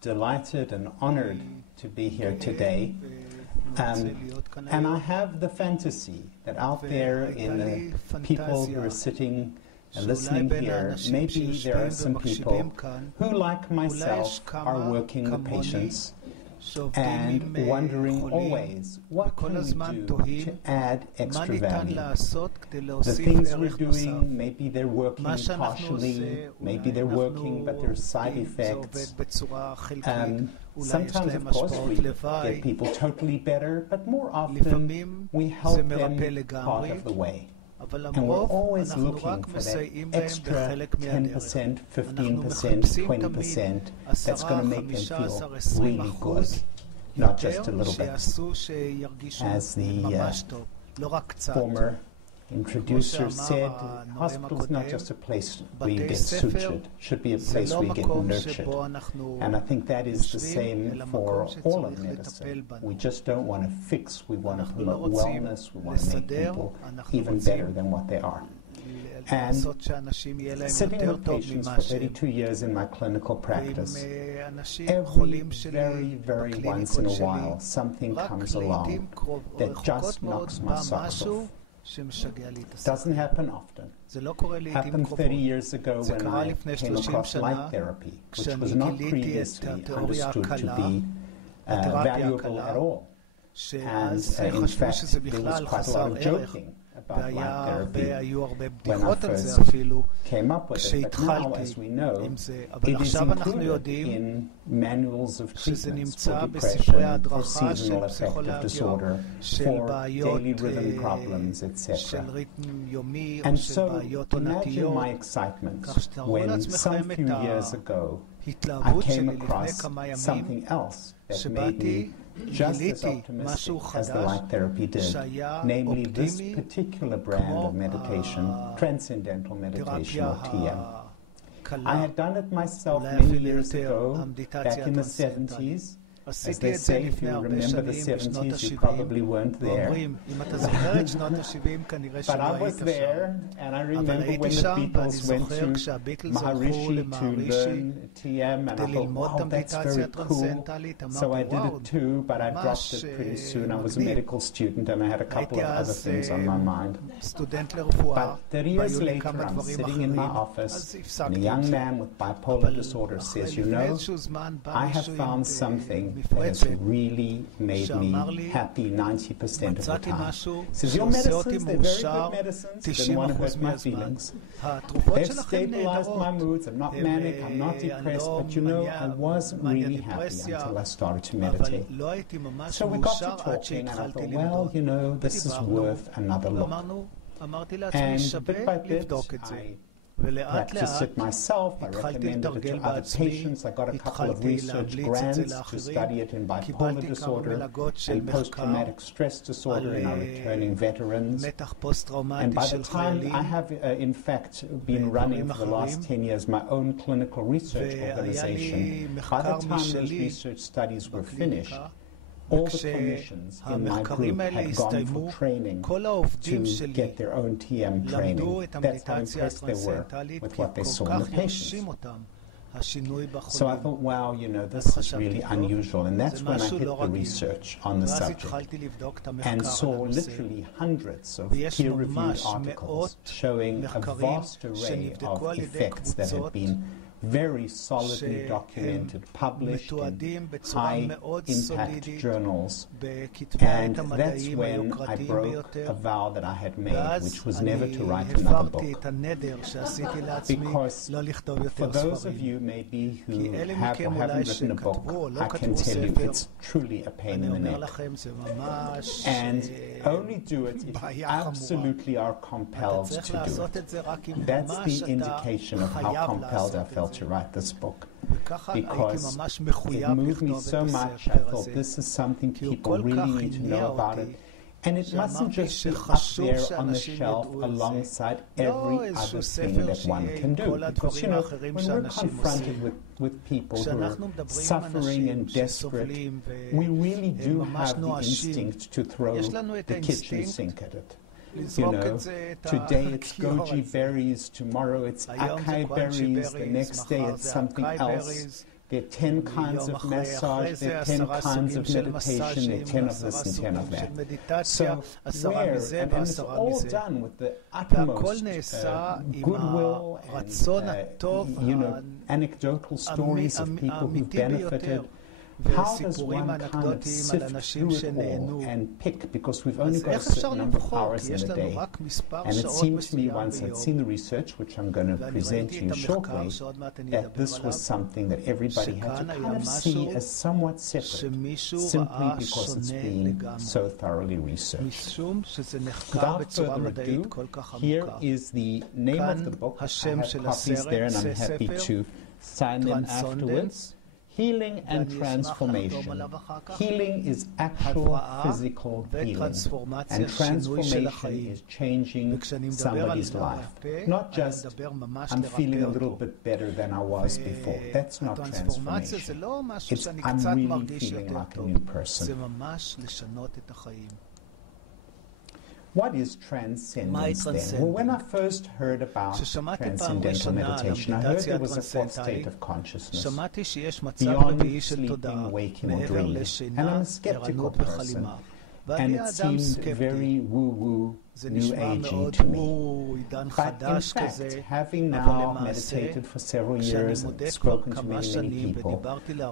delighted and honored to be here today. And I have the fantasy that out there in the people who are sitting and listening here, maybe there are some people who, like myself, are working with patients and wondering always, what can we do to add extra value? The things we're doing, maybe they're working partially, maybe they're working but there's side effects. Sometimes, of course, we get people totally better, but more often we help them part of the way. And we're always looking for that extra 10%, 15%, 20% that's going to make them feel really good, not just a little bit. As the former introducer said, hospital is not just a place where you get sutured, should be a place where you get nurtured. And I think that is the same for all of medicine. We just don't want to fix, we want to promote wellness, we want to make people even better than what they are. And sitting with patients for 32 years in my clinical practice, every very once in a while something comes along that just knocks my socks off. Doesn't happen often. Happened 30 years ago when I came across light therapy, which was not previously understood to be valuable at all. And in fact, there was quite a lot of joking about light therapy when I first came up with it. But now, as we know, it is included in manuals of treatments for depression, for seasonal affective disorder, for daily rhythm problems, etc. And so imagine my excitement when some few years ago I came across something else that made me just as optimistic as the light therapy did, namely this particular brand of meditation, Transcendental meditation, or TM. I had done it myself many years ago, back in the 70s. As they say, if you remember the 70s, you probably weren't there. But I was there, and I remember when the Beatles went to Maharishi to learn TM, and I thought, wow, that's very cool. So I did it too, but I dropped it pretty soon. I was a medical student, and I had a couple of other things on my mind. But 30 years later, I'm sitting in my office, and a young man with bipolar disorder says, you know, I have found something that has really made me happy 90% of the time. He says, your medicines, they're very good medicines, I didn't want to hurt my feelings. They've stabilized my moods, I'm not manic, I'm not depressed, but you know, I wasn't really happy until I started to meditate. So we got to talking, and I thought, well, you know, this is worth another look. And bit by bit, I practiced it myself, I recommended it to other patients, I got a couple of research grants to study it in bipolar disorder and post-traumatic stress disorder in our returning veterans. And by the time I have, in fact, been running for the last 10 years my own clinical research organization, by the time those research studies were finished, all the clinicians in my group had gone for training to get their own TM training. That's how impressed they were with what they saw in the patients. So I thought, wow, you know, this is really unusual. And that's when I hit the research on the subject and saw literally hundreds of peer-reviewed articles showing a vast array of effects that had been very solidly documented, published in high-impact journals. And that's when I broke a vow that I had made, which was never to write another book. Because for those of you maybe who have or haven't written a book, I can tell you it's truly a pain in the neck. And only do it if you absolutely are compelled to do it. That's the indication of how compelled I felt to write this book, because it moved me so much. I thought this is something people really need to know about it, and it mustn't just be up there on the shelf alongside every other thing that one can do. Because, you know, when we're confronted with people who are suffering and desperate, we really do have the instinct to throw the kitchen sink at it. You know, today it's goji berries, tomorrow it's acai berries, the next day it's something else. There are 10 kinds of massage, there are 10 kinds of meditation, there are 10 of this and 10 of that. So where, and it's all done with the utmost goodwill and, anecdotal stories of people who benefited. How does one kind of sift through it all and pick, because we've only got a certain number of hours in a day. And it seemed to me once I'd seen the research, which I'm going to present to you shortly, that this was something that everybody had to kind of see as somewhat separate, simply because it's being so thoroughly researched. Without further ado, here is the name of the book. I have copies there and I'm happy to sign them afterwards. Healing and transformation. Healing is actual physical healing, and transformation is changing somebody's life. Not just, I'm feeling a little bit better than I was before. That's not transformation. It's, I'm really feeling like a new person. What is transcendence then? Well, when I first heard about transcendental meditation, I heard there was a fourth state of consciousness, beyond sleeping, waking, or dreaming. And I'm a skeptical person, and it seemed very woo-woo, new agey to me. But in fact, having now meditated for several years and spoken to many, many people,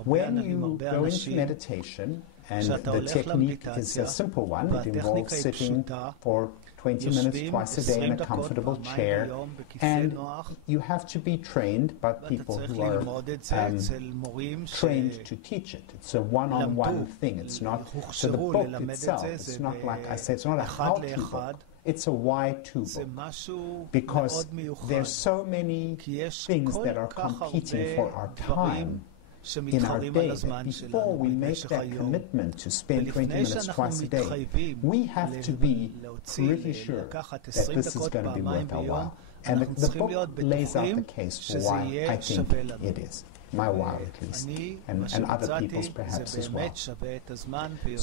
when you go into meditation, and the technique is a simple one. It involves sitting for 20 minutes twice a day in a comfortable chair, and you have to be trained by people who are trained to teach it. It's a one-on-one thing. It's not, so the book itself, it's not like I said, it's not a how-to book. It's a why-to book, because there's so many things that are competing for our time in our day, that before we make that commitment to spend 20 minutes twice a day, we have to be pretty sure that this is going to be worth our while. And the book lays out the case for why I think it is. My why, at least, and other people's perhaps as well. So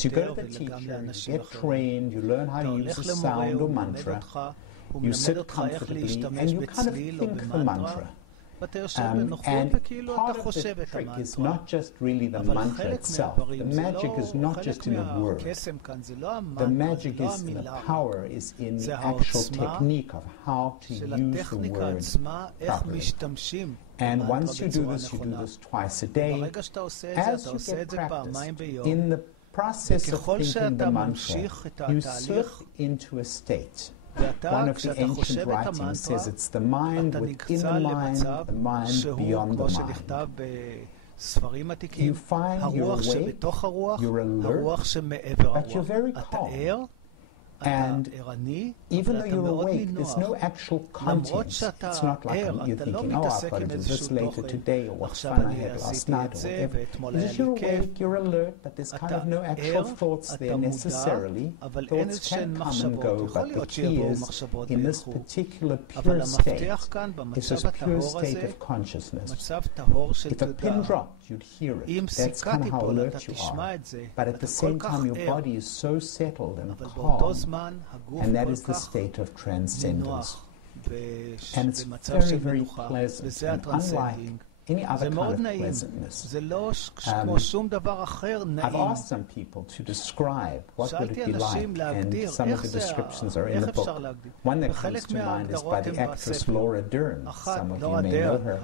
you go to the teacher, you get trained, you learn how to use a sound or mantra, you sit comfortably, and you kind of think the mantra. And part of the trick is not just really the mantra itself. The magic is not just in a word. The magic is in the power, is in the actual technique of how to use the word properly. And once you do this twice a day. As you get practice, in the process of thinking the mantra, you slip into a state. One of the ancient writings says it's the mind within the mind beyond the mind. You find you're awake, you're alert, but you're very calm. And even though you're awake, there's no actual content. It's not like you're thinking, oh, I've got to do this later today, or what fun I had last night, or whatever. Because you're awake, you're alert, but there's kind of no actual thoughts there necessarily. Thoughts can come and go, but the key is, in this particular pure state, it's a pure state of consciousness. If a pin dropped, you'd hear it. That's kind of how alert you are. But at the same time, your body is so settled and calm. And that is the state of transcendence. And it's very, very pleasant, and unlike any other kind of pleasantness. I've asked some people to describe what would it be like, and some of the descriptions are in the book. One that comes to mind is by the actress Laura Dern. Some of you may know her.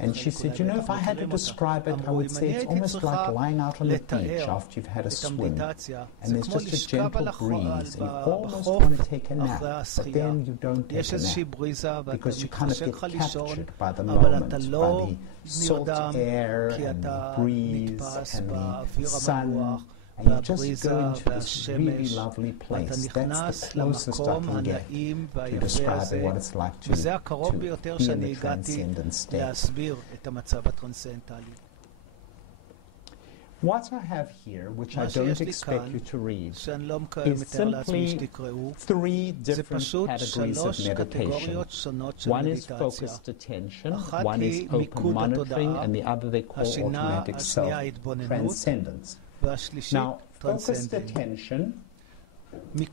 And she said, you know, if I had to describe it, I would say it's almost like lying out on the beach after you've had a swim. And there's just a gentle breeze, and you almost want to take a nap, but then you don't take a nap, because you kind of get captured by the moment, by the salt air and the breeze and the sun, and you just go into this really lovely place. That's the closest I can get to describing what it's like to be in the transcendent state. What I have here, which I don't expect you to read, is simply three different categories of meditation. One is focused attention, one is open monitoring, and the other they call automatic self-transcendence. Now, focused attention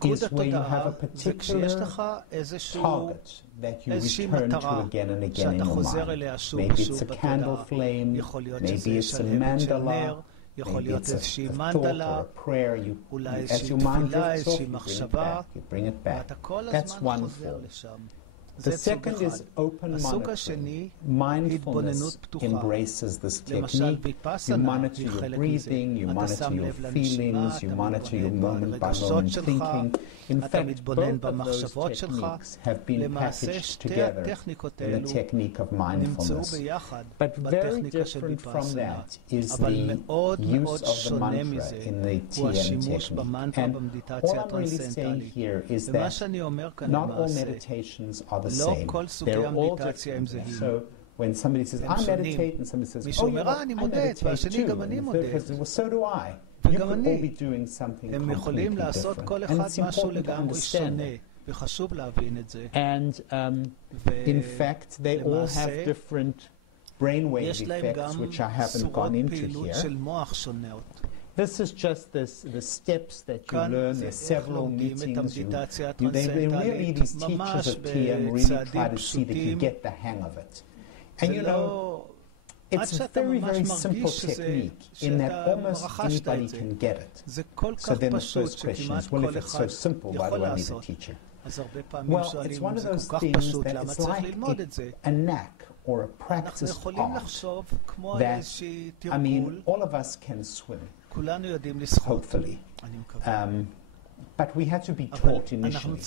is where you have a particular target that you return to again and again in your mind. Maybe it's a candle flame, maybe it's a mandala, maybe it's a thought or a prayer. As your mind drifts off, you bring it back. That's one form. The second is open monitoring. Mindfulness embraces this technique. You monitor your breathing, you monitor your feelings, you monitor your moment-by-moment thinking. In fact, both of those techniques have been packaged together in the technique of mindfulness. But very different from that is the use of the mantra in the TM technique. And all I'm really saying here is that not all meditations are the same. They're all different. So when somebody says, I meditate, and somebody says, oh, yeah, I meditate too, and the third person says, well, so do I. You could all be doing something completely different. And it's important to understand that. And in fact, they all have different brainwave effects, which I haven't gone into here. This is just the steps that you learn. There's several meetings. They really, these teachers at TM really try to see that you get the hang of it. And you know, it's a very, very simple technique in that almost anybody can get it. So then the first question is, well, if it's so simple, why do I need a teacher? Well, it's one of those things that it's like a knack or a practice art that, I mean, all of us can swim. Hopefully. But we had to be taught initially.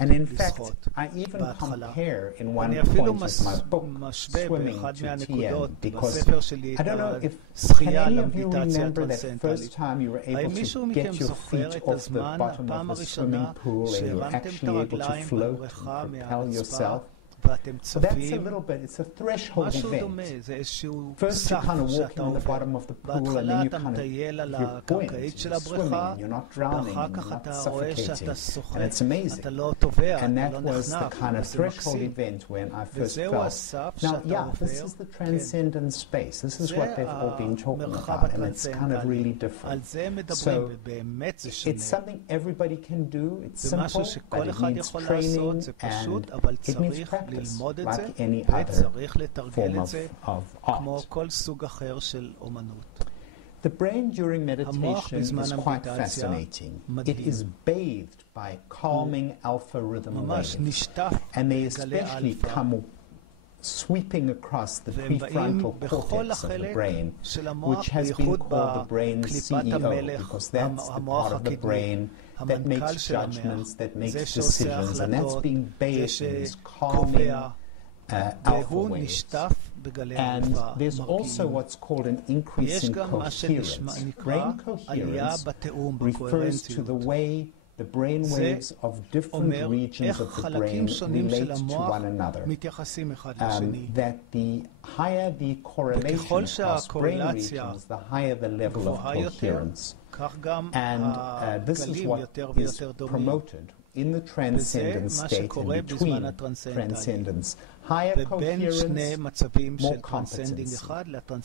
And in fact, I even compare in one point of my book, Swimming to TM, because I don't know if can any of you remember that first time you were able to get your feet off the bottom of the swimming pool and you were actually able to float and propel yourself? So that's a little bit, it's a threshold event. First you're kind of walking on the bottom of the pool and then you kind of, you're buoyant, you're swimming, and you're not drowning, and you're not suffocating, and it's amazing. And that was the kind of threshold event when I first felt, now yeah, this is the transcendent space, this is what they've all been talking about, and it's kind of really different. So it's something everybody can do, it's simple, but it needs training, and it needs practice. Like any other form of art. The brain during meditation is quite fascinating. It is bathed by calming alpha rhythm waves, and they especially come sweeping across the prefrontal cortex of the brain, which has been called the brain's CEO, because that's the part of the brain that makes judgments, that makes decisions, and that's being bathed in these calming alpha waves. And there's also what's called an increase in coherence. Brain coherence refers to the way the brain waves of different regions of the brain relate to one another. That the higher the correlation across brain regions, the higher the level of coherence. And this is what is promoted in the transcendent state and between transcendence. Higher coherence, more competence.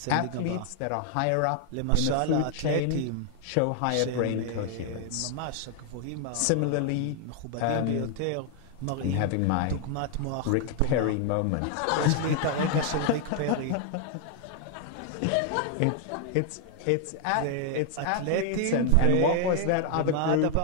Athletes that are higher up in the food chain show higher brain coherence. Similarly, I'm having my Rick Perry moment. It's athletes and what was that other group?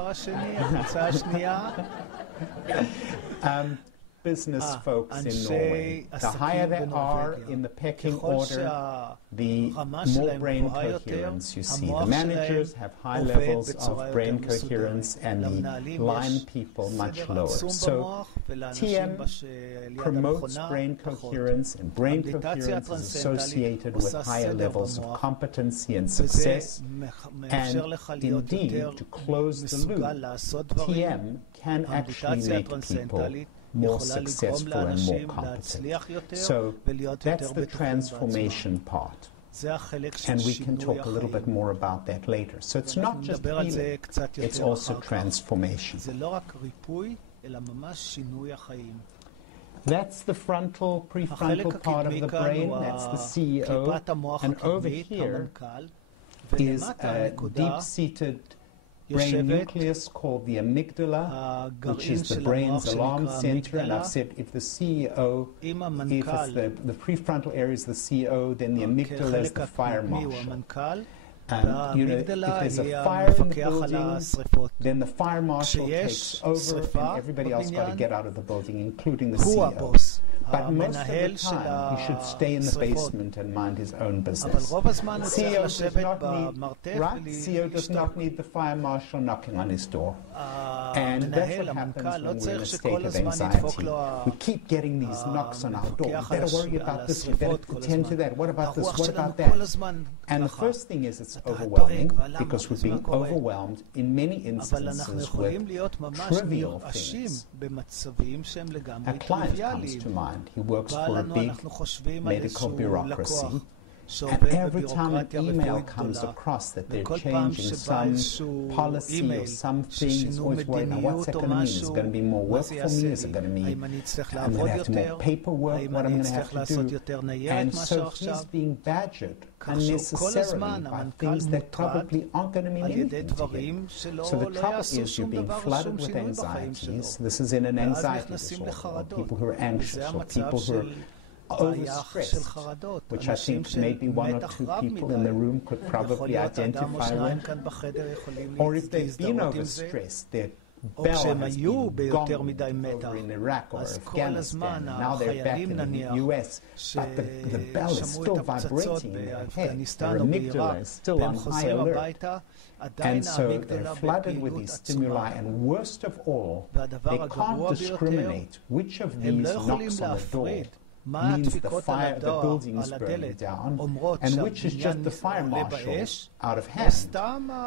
Business folks in Norway. The higher they are in the pecking order, the more brain coherence you see. The managers have high levels of brain coherence and the line people much lower. So TM promotes brain coherence, and brain coherence is associated with higher levels of competency and success. And indeed, to close the loop, TM can actually make people more successful and more competent. So that's the transformation part. And we can talk a little bit more about that later. So it's not just healing, it's also transformation. That's the prefrontal part of the brain, that's the CEO. And over here is a deep-seated brain nucleus called the amygdala, which is the brain's alarm center. And I've said if the CEO, if it's the prefrontal area is the CEO, then the amygdala is the fire marshal. And you know, if there's a fire in the building, then the fire marshal takes over and everybody else got to get out of the building, including the CEO. But most of the time, he should stay in the basement and mind his own business. CEO does not need the fire marshal knocking on his door. And that's what happens when we're in a state of anxiety. We keep getting these knocks on our door. We better worry about this, we better attend to that. What about this? What about that? And the first thing is it's overwhelming because we're being overwhelmed in many instances with trivial things. A client comes to mind. He works for a big medical bureaucracy, and every time an email comes across that they're changing some policy or something, he's always worried, now what's that going to mean? Is it going to be more work for me? Is it going to mean I'm going to have to more paperwork? What I'm going to have to do? And so he's being badgered unnecessarily by things that probably aren't going to mean anything to him. So the trouble is you're being flooded with anxieties. This is in an anxiety disorder, or people who are anxious, or people who are overstressed, which I think maybe one or two people in the room could probably identify with. Or if they've been overstressed, their bell has been gone over in Iraq or Afghanistan, and now they're back in the US, but the bell is still vibrating in their head. Their amygdala is still on high alert. And so they're flooded with these stimuli, and worst of all, they can't discriminate which of these knocks on the door means the building is burning down, and which is just the fire marshal out of hand.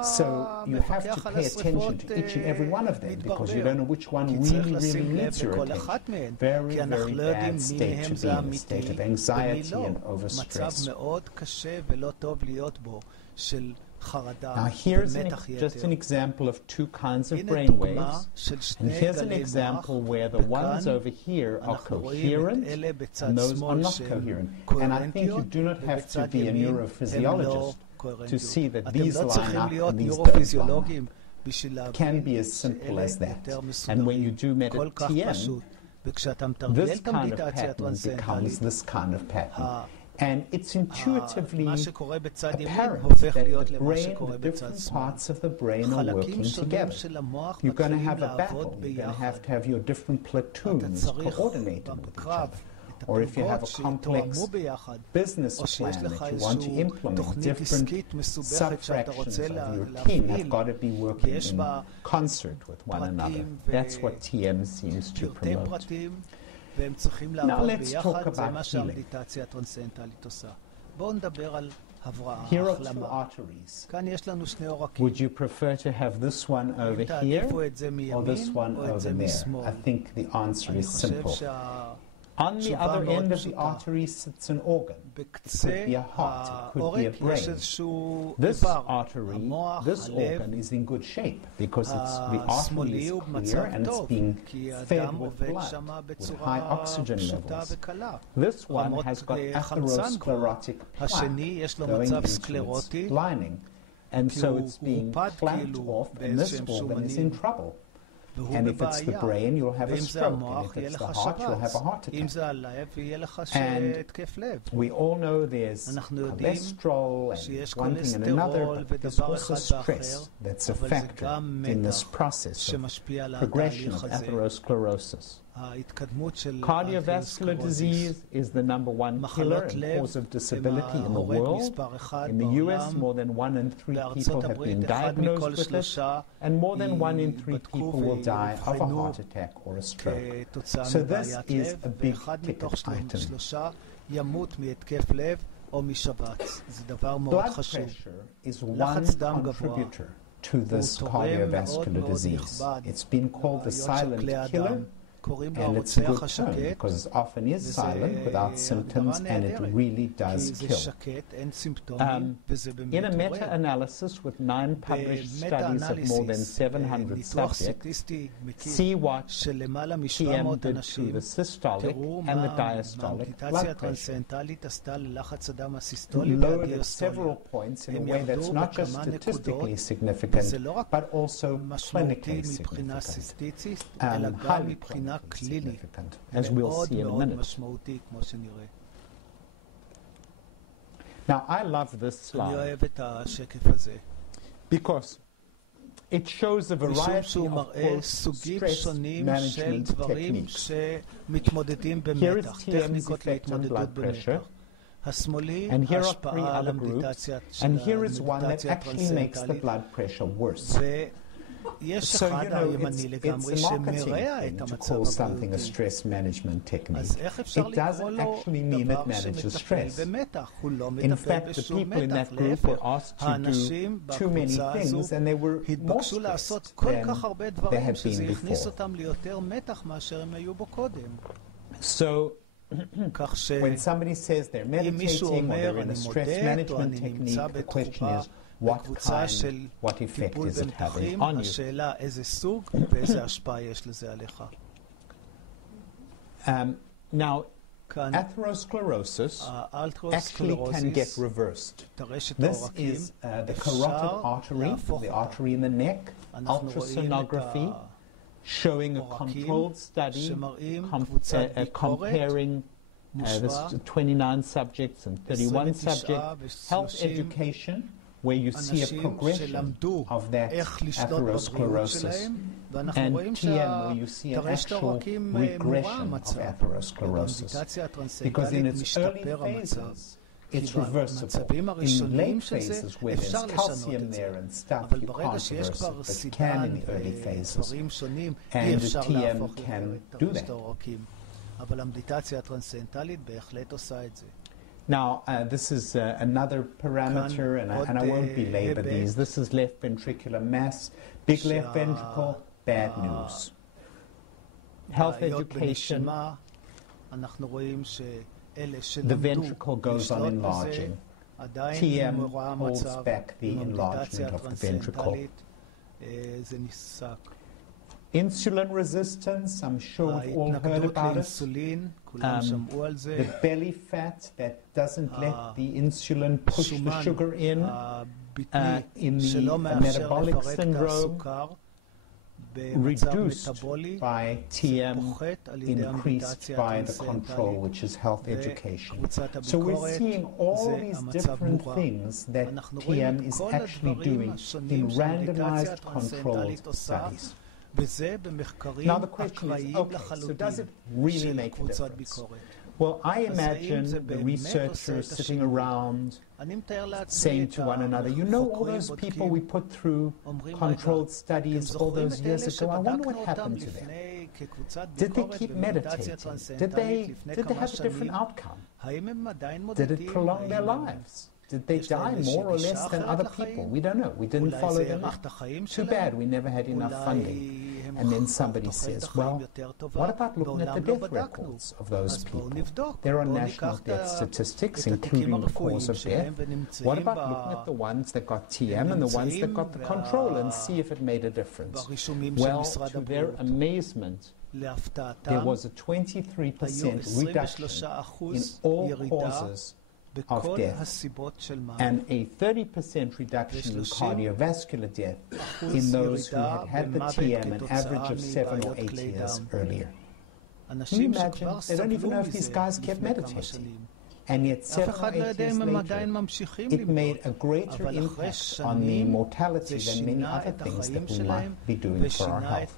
So you have to pay attention to each and every one of them, because you don't know which one really needs your attention. Very, very bad state to be in, a state of anxiety and overstress. Now here's just an example of two kinds of brain waves, and here's an example where the ones over here are coherent and those are not coherent. And I think you do not have to be a neurophysiologist to see that these line up and these don't line up. It can be as simple as that. And when you do meditation, this kind of pattern becomes this kind of pattern. And it's intuitively apparent that the brain, the different parts of the brain are working together. You're going to have a battle. You're going to have your different platoons coordinating with each other. Or if you have a complex business plan that you want to implement, different sub-fractions of your team have got to be working in concert with one another. That's what TM seems to promote. Now let's talk about healing. Here are two arteries. Would you prefer to have this one over here or this one over there? I think the answer is simple. On the other end of the artery sits an organ. It could be a heart, it could be a brain. This artery, this organ is in good shape because the artery is clear and it's being fed with blood, with high oxygen levels. This one has got atherosclerotic plaque going into its lining, and so it's being clamped off, and this organ is in trouble. And if it's the brain, you'll have a stroke. And if it's the heart, you'll have a heart attack. And we all know there's cholesterol and one thing and another, but there's also stress that's a factor in this process of progression of atherosclerosis. Cardiovascular disease is the #1 killer and cause of disability in the world. In the US, more than 1 in 3 people have been diagnosed with it, and more than 1 in 3 people will die of a heart attack or a stroke. So this is a big ticket item. Blood pressure is one contributor to this cardiovascular disease. It's been called the silent killer and it's a good term because it often is silent without symptoms and it really does kill. In a meta-analysis with 9 published studies of more than 700 subjects, see what TM did to the systolic and the diastolic blood pressure. Lowered at several points in a way that's not just statistically significant, but also clinically significant, highly clinically significant, as we'll see in a minute. Now, I love this slide because it shows a variety of stress management techniques. Here is TM's effect on blood pressure. And here are 3 other groups, and here is one that actually makes the blood pressure worse. So, you know, it's a marketing thing to call something a stress management technique. It doesn't actually mean it manages stress. In fact, the people in that group were asked to do too many things, and they were more stressed than they had been before. So, when somebody says they're meditating or they're in a stress management technique, the question is, what kind, what effect is it having on you? Now, atherosclerosis actually can get reversed. This is the carotid artery, the artery in the neck, ultrasonography, showing a controlled study comparing this 29 subjects and 31 subjects, health education, where you see a progression of that atherosclerosis, and TM, where you see an actual regression of atherosclerosis. Because in its early phases, it's reversible. In late phases, where there's calcium there and stuff, you can't reverse it, but you can in the early phases. And the TM can do that. Now, this is another parameter, and I won't belabor these. This is left ventricular mass, big left ventricle, bad news. Health education, the ventricle goes on enlarging. TM holds back the enlargement of the ventricle. Insulin resistance, I'm sure we've all heard about it. The belly fat that doesn't let the insulin push the sugar in the metabolic syndrome, reduced by TM, increased by the control, which is health education. So we're seeing all these different things that TM is actually doing in randomized controlled studies. Now the question is, okay, so does it really make a difference? Well, I imagine the researchers sitting around saying to one another, you know all those people we put through controlled studies all those years ago, I wonder what happened to them. Did they keep meditating? Did they have a different outcome? Did it prolong their lives? Did they die more or less than other people? We don't know. We didn't follow them up. Too bad we never had enough funding. And then somebody says, well, what about looking at the death records of those people? There are national death statistics, including the cause of death. What about looking at the ones that got TM and the ones that got the control and see if it made a difference? Well, to their amazement, there was a 23% reduction in all causes of death and a 30% reduction in cardiovascular death in those who had the TM an average of 7 or 8 years earlier. Can you imagine? They don't even know if these guys kept meditating. And yet 7 or 8 years later, it made a greater impact on the mortality than many other things that we might be doing for our health.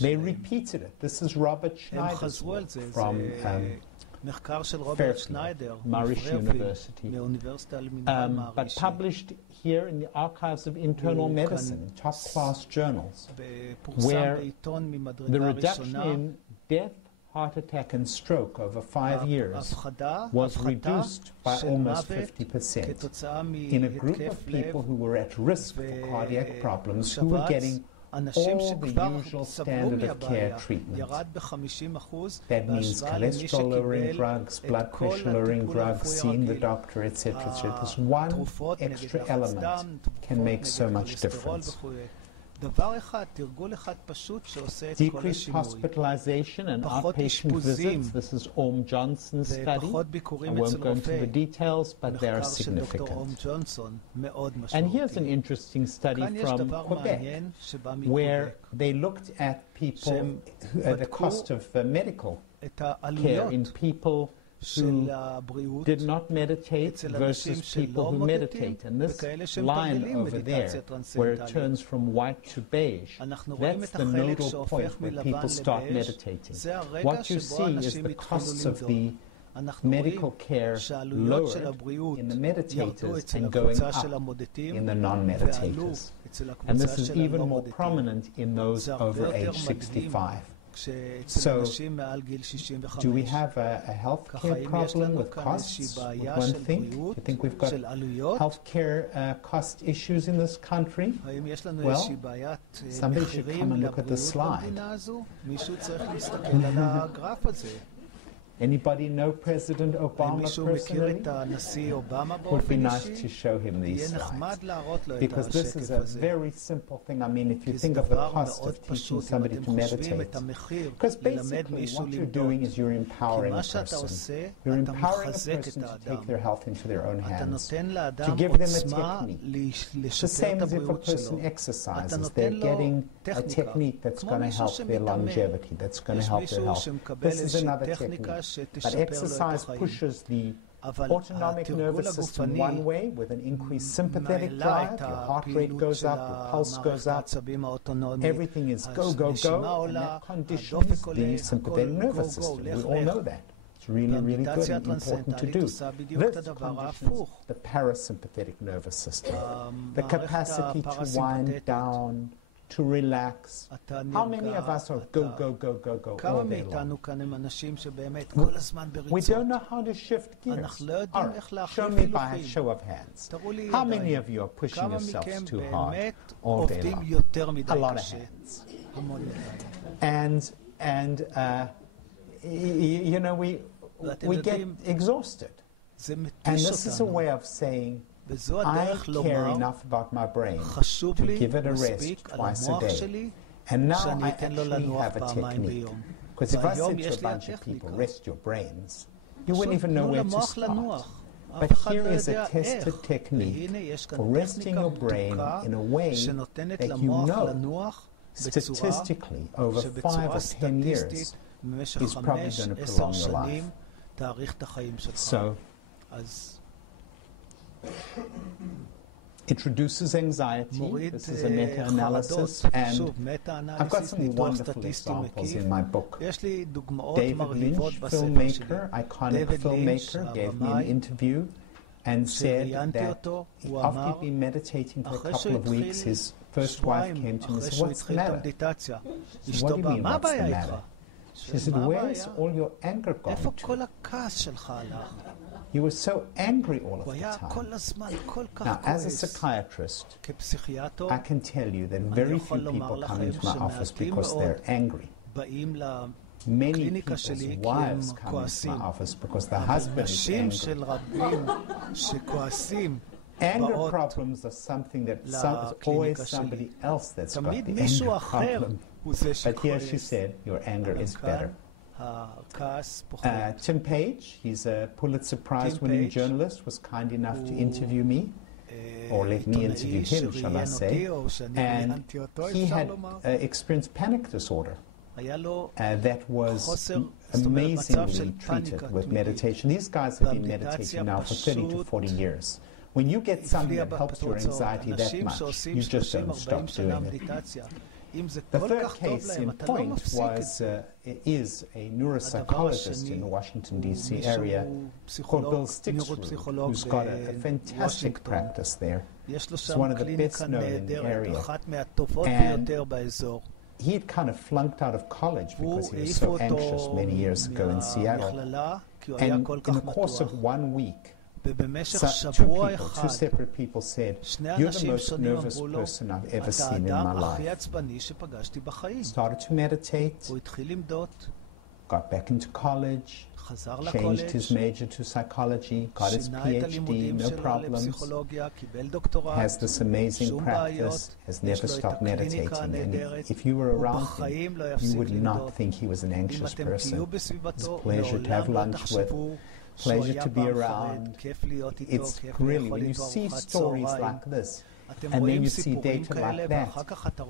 They repeated it. This is Robert Schneider's work from Moorish University, but published here in the archives of internal medicine, top-class journals, where the reduction in death, heart attack and stroke over 5 years was reduced by almost 50% in a group of people who were at risk for cardiac problems who were getting all the usual standard of care treatment. That means cholesterol-lowering drugs, blood pressure-lowering drugs, seeing the doctor, etc., etc. This one extra element can make so much difference. Decreased hospitalization and outpatient visits. This is Orm Johnson's study. I won't go into the details, but they are significant. And here's an interesting study from Quebec, where they looked at people, the cost of medical care in people who did not meditate versus people who meditate. And this line over there, where it turns from white to beige, that's the nodal point where people start meditating. What you see is the costs of the medical care lowered in the meditators and going up in the non-meditators. And this is even more prominent in those over age 65. So, do we have a healthcare problem with costs, would one think? Do you think we've got healthcare cost issues in this country? Well, somebody should come and look at this slide. Anybody know President Obama personally? It would be nice to show him these slides, because this is a very simple thing. I mean, if you think of the cost of teaching somebody to meditate, because basically what you're doing is you're empowering a person. You're empowering a person to take their health into their own hands, to give them a technique. It's the same as if a person exercises. They're getting a technique that's going to help their longevity, that's going to help their health. This is another technique. But exercise pushes the autonomic nervous system one way with an increased sympathetic drive. Your heart rate goes up, your pulse goes up. Everything is go, go, go. And that conditions the sympathetic nervous system. We all know that. It's really, really good and important to do. This conditions the parasympathetic nervous system. The capacity to wind down, to relax. How many of us are go, go, go, go, go all day long? We don't know how to shift gears. All right, show me by a show of hands. How many of you are pushing yourselves too hard all day long? A lot of hands. And you know, we get exhausted. And this is a way of saying, I care enough about my brain to give it a rest twice a day. And now I actually have a technique. Because if I said to a bunch of people, rest your brains, you wouldn't even know where to start. But here is a tested technique for resting your brain in a way that you know statistically over 5 or 10 years is probably going to prolong your life. So, it reduces anxiety. This is a meta-analysis, and I've got some wonderful examples in my book. David Lynch, filmmaker, iconic filmmaker, gave me an interview and said that after he'd been meditating for a couple of weeks, his first wife came to him and said, "What's the matter?" He said, "What do you mean, what's the matter?" She said, "Where's all your anger gone to? You were so angry all of the time." Now, as a psychiatrist, I can tell you that very few people come into my office because they're angry. Many people's wives come into my office because the husband is angry. Anger problems are something that always somebody else that's got the anger problem. But here she said, your anger is better. Tim Page, he's a Pulitzer Prize winning journalist, was kind enough to interview me, or let me interview him, shall I say, and he had experienced panic disorder that was amazingly treated with meditation. These guys have been meditating now for 30 to 40 years. When you get something that helps your anxiety that much, you just don't stop doing it. The third case in point is a neuropsychologist in the Washington, D.C. area called Bill Stixrud, who's got a fantastic practice there. He's one of the best known in the area. And he had kind of flunked out of college because he was so anxious many years ago in Seattle. And in the course of 1 week, two separate people said, "You're the most nervous person I've ever seen in my life." Started to meditate, got back into college, changed his major to psychology, got his PhD, no problems, has this amazing practice, has never stopped meditating. And if you were around him, you would not think he was an anxious person. It's a pleasure to have lunch with, pleasure to be around. It's really, when you see stories like this, and then you see data like that,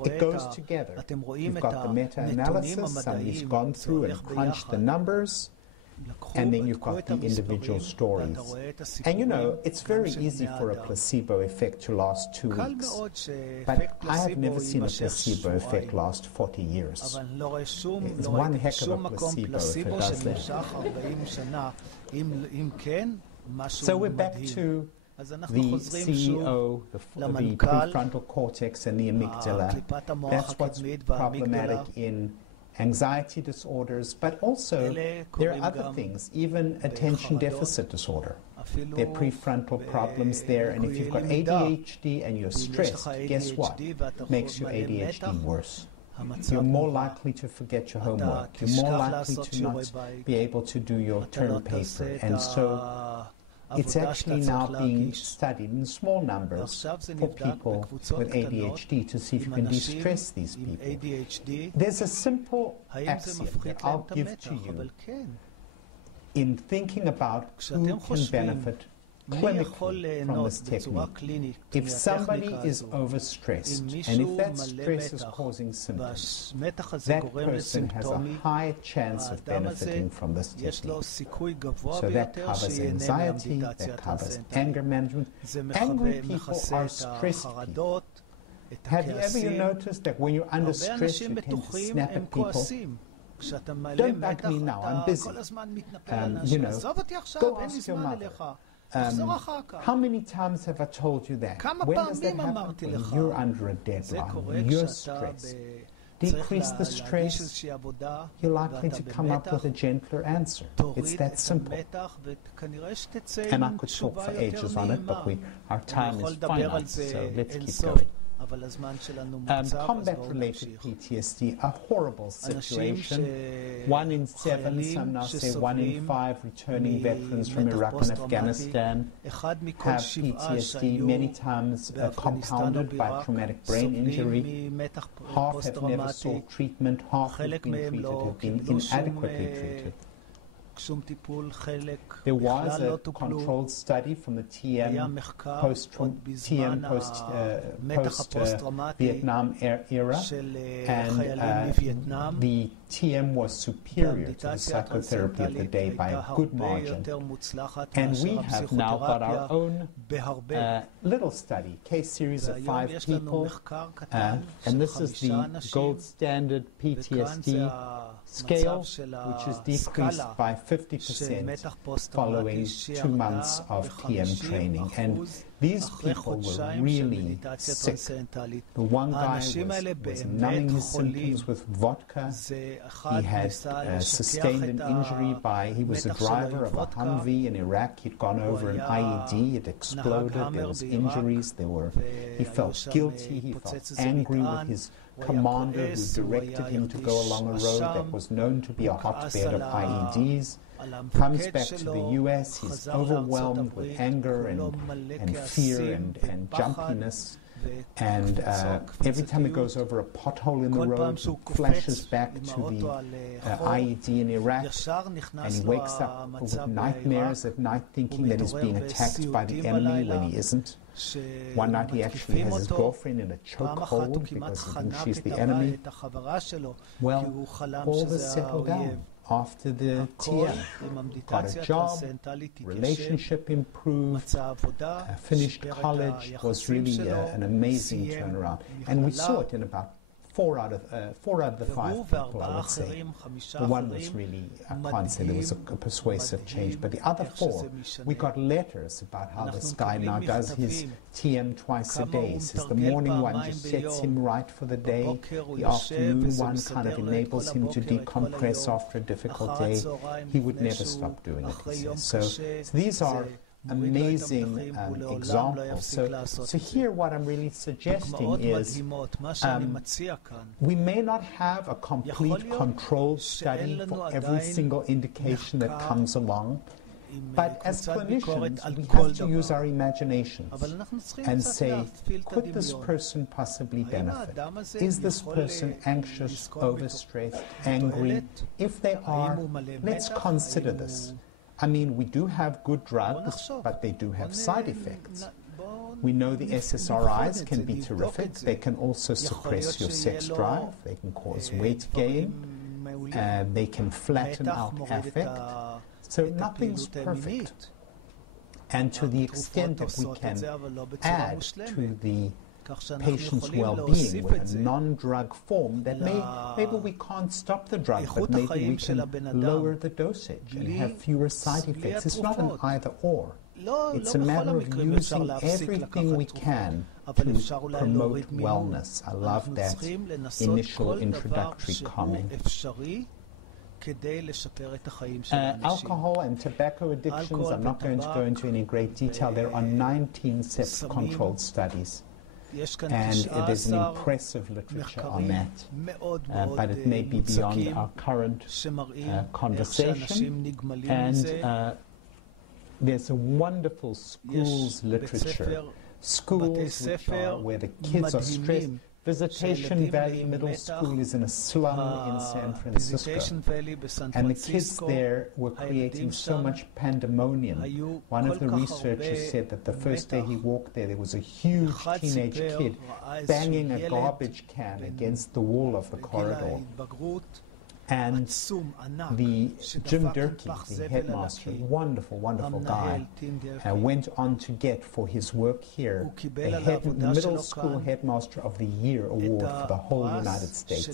it goes together. You've got the meta-analysis, somebody's gone through and crunched the numbers, and then you've got the individual stories. And you know, it's very easy for a placebo effect to last 2 weeks. But I have never seen a placebo effect last 40 years. It's one heck of a placebo if it does that. So we're back to the CEO, the prefrontal cortex and the amygdala. That's what's problematic in anxiety disorders, but also there are other things, even attention deficit disorder. There are prefrontal problems there, and if you've got ADHD and you're stressed, guess what? Makes your ADHD worse. You're more likely to forget your homework. You're more likely to not be able to do your term paper. And so it's actually now being studied in small numbers for people with ADHD to see if you can de-stress these people. There's a simple axiom that I'll give to you in thinking about who can benefit clinically from this technique. If somebody is overstressed, and if that stress is causing symptoms, that person has a high chance of benefiting from this technique. So that covers anxiety, that covers anger management. Angry people are stressed people. Have you ever noticed that when you're under stress, you tend to snap at people? Don't bug me now, I'm busy. Go ask your mother. How many times have I told you that? When does that happen? When you're under a deadline, when you're stressed. Decrease the stress, you're likely to come up with a gentler answer. It's that simple. And I could talk for ages on it, but our time is finite, so let's keep going. Combat-related PTSD, a horrible situation. 1 in 7, some now say 1 in 5 returning veterans from Iraq and Afghanistan have PTSD, many times compounded by traumatic brain injury. Half have never sought treatment, half have been treated, have been inadequately treated. There was a controlled study from the post-Vietnam era, and the TM was superior to the psychotherapy of the day by a good margin. And we have now got our own little study, case series of 5 people, and this is the gold standard PTSD scale, which is decreased by 50% following 2 months of TM training. And these people were really sick. The one guy was numbing his symptoms with vodka. He had sustained an injury he was a driver of a Humvee in Iraq. He'd gone over an IED, it exploded, there was injuries, he felt guilty, he felt angry with his commander who directed him to go along a road that was known to be a hotbed of IEDs. Comes back to the US, he's overwhelmed with anger and fear and jumpiness. And every time he goes over a pothole in the road, he flashes back to the IED in Iraq, and he wakes up with nightmares at night thinking that he's being attacked by the enemy when he isn't. One night he actually has his girlfriend in a chokehold because he thinks she's the enemy. Well, all this settled down after the TM. Got a job, relationship improved, finished college, was really an amazing turnaround. And we saw it in about 4 out of the 5 people, I would say. The one was really, I can't say there was a persuasive change, but the other 4, we got letters about how this guy now does his TM twice a day. He says the morning one just sets him right for the day, the afternoon one kind of enables him to decompress after a difficult day. He would never stop doing it, he says. So these are amazing examples. So here what I'm really suggesting is we may not have a complete controlled study for every single indication that comes along, but as clinicians we have to use our imaginations and say, could this person possibly benefit? Is this person anxious, overstressed, angry? If they are, let's consider this. I mean, we do have good drugs, but they do have side effects. We know the SSRIs can be terrific. They can also suppress your sex drive. They can cause weight gain. They can flatten out affect. So nothing's perfect. And to the extent that we can add to the patient's well-being with a non-drug form, that maybe we can't stop the drug, but maybe we can lower the dosage and have fewer side effects. It's not an either-or. It's a matter of using everything we can to promote wellness. I love that initial introductory comment. Alcohol and tobacco addictions, I'm not going to go into any great detail. There are 19 controlled studies. And there's an impressive literature on that, but it may be beyond our current conversation. And there's a wonderful schools literature, schools where the kids are stressed. Visitation Valley Middle School is in a slum in San Francisco, and the kids there were creating so much pandemonium. One of the researchers said that the first day he walked there, there was a huge teenage kid banging a garbage can against the wall of the corridor. And the Jim Durkee, the headmaster, wonderful, wonderful guy, went on to get for his work here the Middle School Headmaster of the Year award for the whole United States.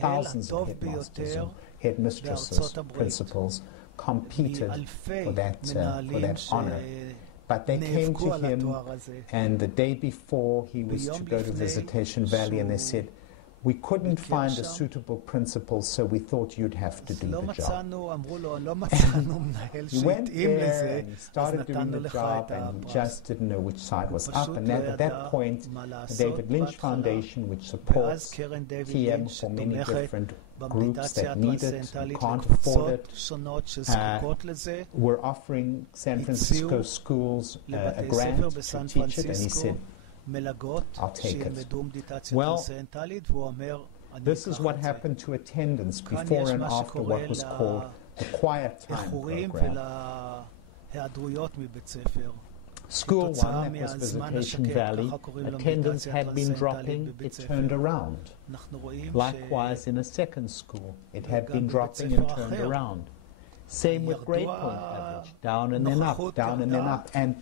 Thousands of headmasters and headmistresses, principals competed for that honor. But they came to him, and the day before he was to go to Visitation Valley, and they said, we couldn't find a suitable principal, so we thought you'd have to do the job. He went there and he started doing the job, and he just didn't know which side was up. And at that point, the David Lynch Foundation, which supports TM for many different groups that need it, can't afford it, were offering San Francisco schools a grant to teach it, and he said, I'll take it. Well, this is what happened to attendance before and after what was called the Quiet Time program. School 1, that was Visitation Valley, attendance had been dropping, it turned around. Likewise in a second school, it had been dropping and turned around. Same with grade point average, down and then up, down and then up. And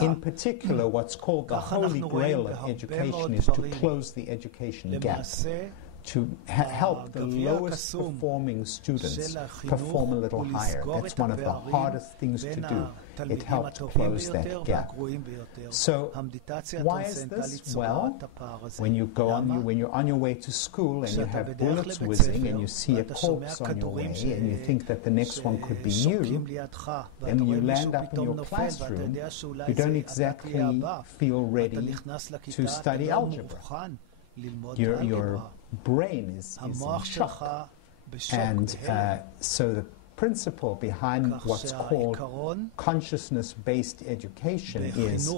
in particular, what's called the holy grail of education is to close the education gap, to help the lowest performing students perform a little higher. That's one of the hardest things to do. It helped close that gap. So why is this? Well, when you're on your way to school and you have bullets whizzing and you see a corpse on your way and you think that the next one could be you, and you land up in your classroom, you don't exactly feel ready to study algebra. Your brain is in shock. And so the principle behind what's called consciousness-based education is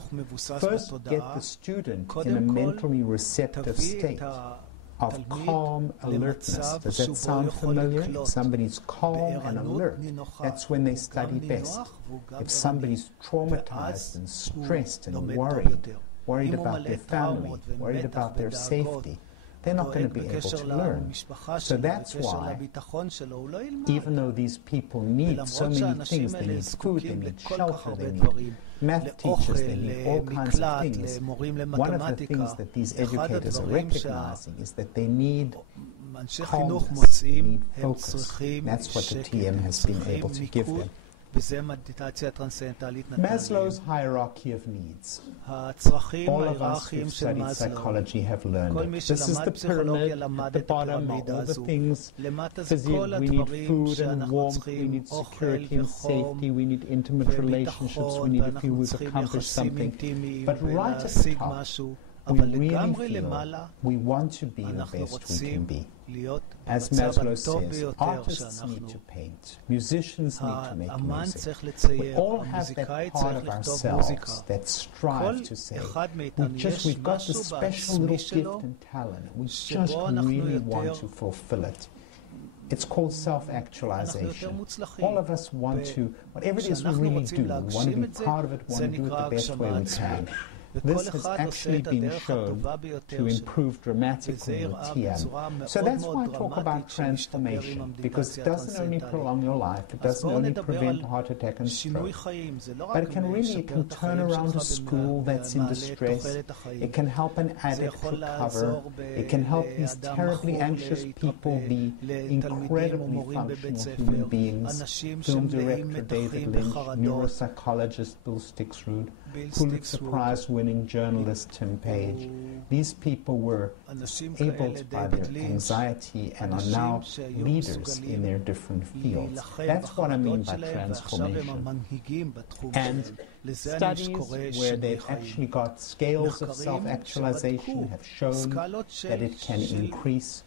first get the student in a mentally receptive state of calm alertness. Does that sound familiar? If somebody's calm and alert, that's when they study best. If somebody's traumatized and stressed and worried about their family, worried about their safety, they're not going to be able to learn. So that's why, even though these people need so many things, they need food, they need shelter, they need math teachers, they need all kinds of things, one of the things that these educators are recognizing is that they need calmness, they need focus. That's what the TM has been able to give them. וזה המדיטציה הטרנסנדנטלית נתן להם. Maslow's hierarchy of needs. הצרכים All of us ההיררכיים who've של studied מאסלו. psychology have learned כל it. מי This is שלמד the פסיכולוגיה pyramid. למד At the את bottom are הפירמידה all the הזו. things למטה זה physical. כל We need הדברים food and שאנחנו warmth. We צריכים, need אוכל security and וחום safety. We need intimate relationships. We וביטחון, need to feel ואנחנו we've צריכים accomplished יחסים something. אינטימיים But right at the ולהשיג top, משהו. we אבל really לגמרי feel למעלה we want to be the אנחנו best we can רוצים be. להיות As במצב Maslow הטוב says, ביותר artists שאנחנו. need to paint, musicians need to make האמן music. צריך We לצייר, all have המוזיקאי that part צריך of לכתוב מוזיקה. ourselves that strive כל to say, אחד מאיתנו יש we've got the משהו special בעצמי little שלו, gift and talent. We just שבו אנחנו really want יותר- to fulfill it. It's called self-actualization. All of us want to, whatever it is we really do, we want to be proud of it, want to do it the best way we can. This has actually been shown to improve dramatically with TM. So that's why I talk about transformation, because it doesn't only prolong your life, it doesn't only prevent heart attack and stroke, but it can really turn around a school that's in distress, it can help an addict recover, it can help these terribly anxious people be incredibly functional human beings. Film director David Lynch, neuropsychologist Bill Stixrud, Pulitzer Prize-winning journalist Tim Page. These people were disabled by their anxiety and are now leaders in their different fields. That's what I mean by transformation. And studies where they've actually got scales of self-actualization have shown that it can increase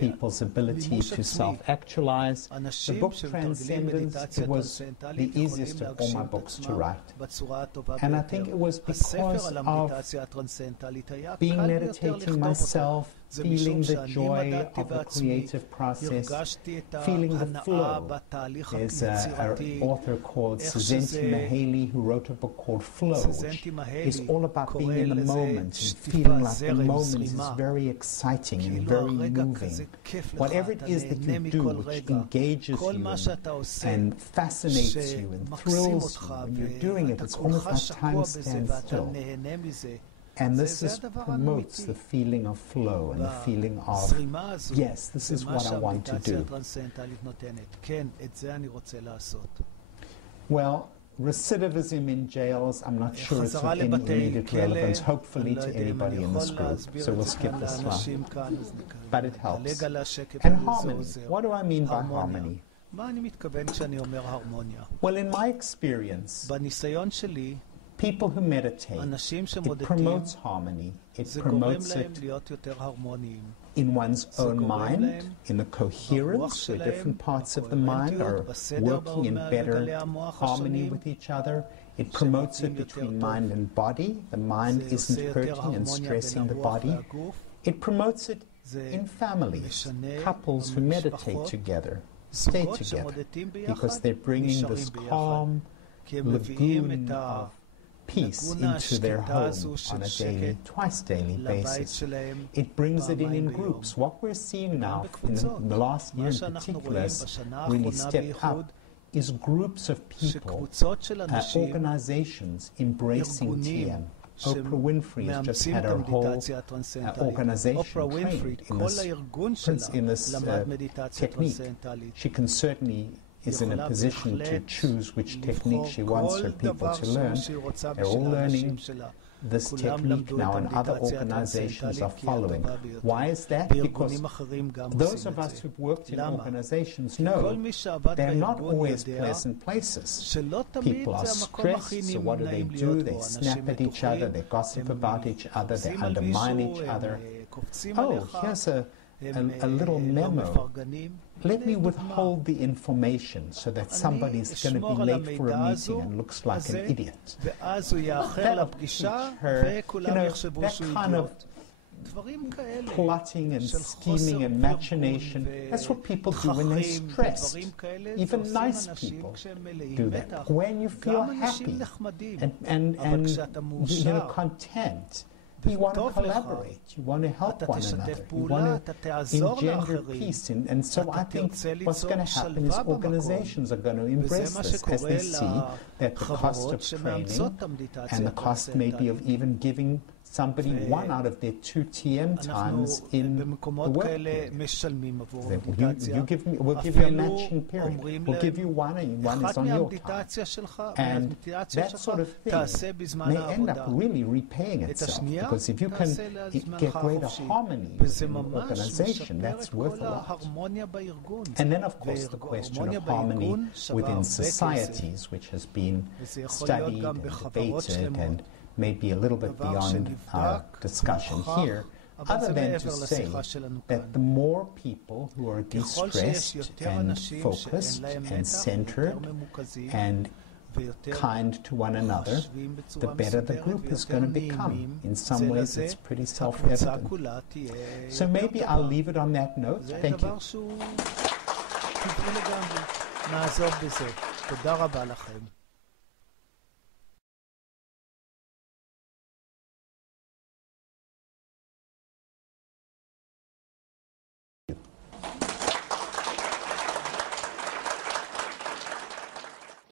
people's ability to self-actualize. The book Transcendental, it was the easiest of all my books to write. And I think it was because of being meditating myself, feeling the joy of the creative process, feeling the flow. There's an author called Susanti Mahaley who wrote a book called Flow, which is all about being in the moment and feeling like the moment is very exciting and very moving. Whatever it is that you do which engages you and fascinates you and thrills you when you're doing it, it's almost like time stands still. And this promotes the feeling of flow and the feeling of, yes, this is what I want to do. Well, recidivism in jails, I'm not sure it's of any immediate relevance, hopefully to anybody in this group. So we'll skip this slide. But it helps. And harmony. What do I mean by harmony? Well, in my experience, people who meditate, it promotes harmony. It promotes it in one's own mind, in the coherence where different parts of the mind are working in better harmony with each other. It promotes it between mind and body. The mind isn't hurting and stressing the body. It promotes it in families, couples who meditate together, stay together, because they're bringing this calm lagoon of peace into their home on a daily, twice daily basis. It brings it in groups. What we're seeing now in the last year in particular has really stepped up is groups of people, organizations embracing TM. Oprah Winfrey has just had her whole organization trained in this technique. She can certainly is in a position to choose which technique she wants her people to learn. They're all learning this technique now, and other organizations are following. Why is that? Because those of us who've worked in organizations know they're not always pleasant places. People are stressed, so what do? They snap at each other, they gossip about each other, they undermine each other. Oh, here's a little memo. Let me withhold the information so that somebody's going to be late for a meeting and looks like an idiot. That'll teach her, that kind of plotting and scheming and machination. That's what people do when they're stressed. Even nice people do that. When you feel happy and content, You want to collaborate. You want to help one another. You want to engender peace. And so I think what's going to happen is organizations are going to embrace this as they see that the cost of training and the cost maybe of even giving somebody 1 out of their 2 TM times in the workplace. We'll give you a matching period. We'll give you 1 and 1 is on your time. And that sort of thing may end up really repaying itself, because if you can get greater harmony in an organization, that's worth a lot. And then, of course, the question of harmony within societies, which has been studied and debated and maybe a little bit beyond our discussion here, other than to say that the more people who are distressed and focused and centered and kind to one another, the better the group is going to become. In some ways, it's pretty self-evident. So maybe I'll leave it on that note. Thank you. נעזוב בזה. תודה רבה לכם.